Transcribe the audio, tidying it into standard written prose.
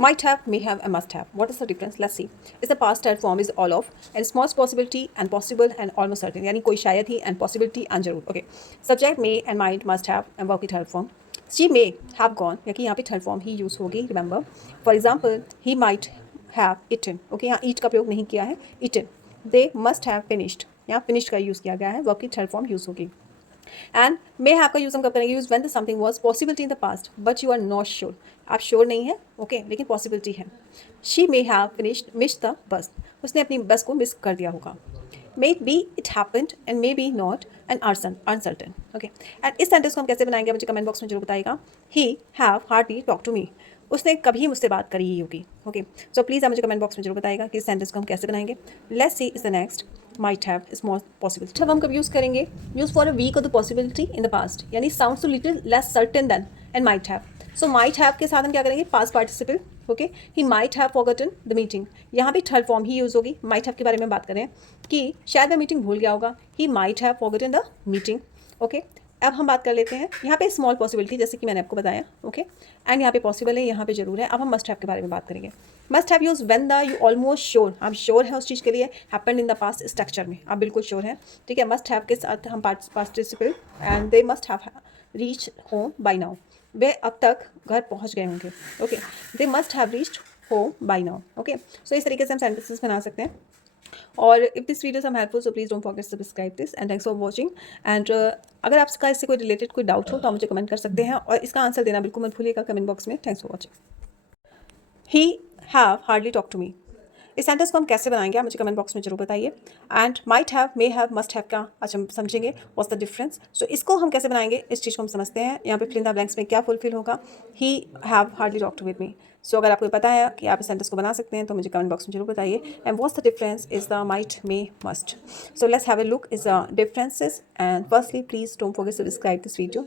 Might have, may have, and must have. What is the difference? Let's see. Is the past tense form is all of and smallest possibility and possible and almost certain. यानी कोई शायद ही and possibility and जरूर. Okay. Subject may and might, must have and verb की third form. She may have gone. यानी यहाँ पे third form ही use होगी. Remember. For example, he might have eaten. Okay. यहाँ eat का प्रयोग नहीं किया है. Eaten. They must have finished. यहाँ finished का use किया गया है. Verb की third form use होगी. एंड मे हैव का यूज़ हम कब करेंगे? Use when the something was possibility in the past but you are not sure. आप श्योर नहीं है, ओके, लेकिन पॉसिबिलिटी है. She may have finished miss the bus. उसने अपनी बस को मिस कर दिया होगा. Maybe it happened and maybe not and uncertain. Okay. And इस सेंटेंस को हम कैसे बनाएंगे मुझे कमेंट बॉक्स में जरूर बताइएगा. He have hardly talk to me. उसने कभी मुझसे बात करी ही होगी. ओके. सो प्लीज़ आप मुझे कमेंट बॉक्स में जरूर बताइएगा कि इस सेंटेंस को हम कैसे बनाएंगे. Let's see is the next. Might have is more possibility. जब हम कब यूज़ करेंगे? Use for a weak of the possibility in the past. यानी sounds too little less certain than and might have. So might have के साथ हम क्या करेंगे? Past participle. Okay. He might have forgotten the meeting. यहाँ भी third form ही use होगी. माइट हैव के बारे में बात करें कि शायद वह मीटिंग भूल गया होगा. ही might have forgotten the meeting. Okay. अब हम बात कर लेते हैं यहाँ पे स्मॉल पॉसिबिलिटी, जैसे कि मैंने आपको बताया. ओके. एंड यहाँ पे पॉसिबल है, यहाँ पे जरूर है. अब हम मस्ट हैव के बारे में बात करेंगे. Must have use when the you almost sure. आप श्योर है उस चीज़ के लिए. Happened in the past structure में आप बिल्कुल श्योर हैं. ठीक है. मस्ट हैव के साथ हम participle and they must have reach home by now. वे अब तक घर पहुँच गए होंगे. Okay. They must have reached home by now. Okay. So इस तरीके से हम सेंटेंसेस बना सकते हैं. और if this video some helpful so please don't forget to subscribe this and thanks for watching. And अगर आपका इससे कोई रिलेटेड कोई डाउट हो तो आप मुझे कमेंट कर सकते हैं और इसका आंसर देना बिल्कुल मत भूलिएगा कमेंट बॉक्स में. Thanks for watching. He have hardly talk to me. इस सेंटेंस को हम कैसे बनाएंगे आप मुझे कमेंट बॉक्स में जरूर बताइए. And might have, may have, must have का आज हम समझेंगे व्हाट्स द डिफरेंस. सो इसको हम कैसे बनाएंगे इस चीज़ को हम समझते हैं. यहाँ पे फिल इन द ब्लैंक्स में क्या फुलफिल होगा? He have hardly talk to with me. So अगर आपको पता है कि आप इस सेंटेंस को बना सकते हैं तो मुझे कमेंट बॉक्स में जरूर बताइए. And what's the difference is the might, may, must. So let's have a look is the differences. And firstly please don't forget to subscribe this video.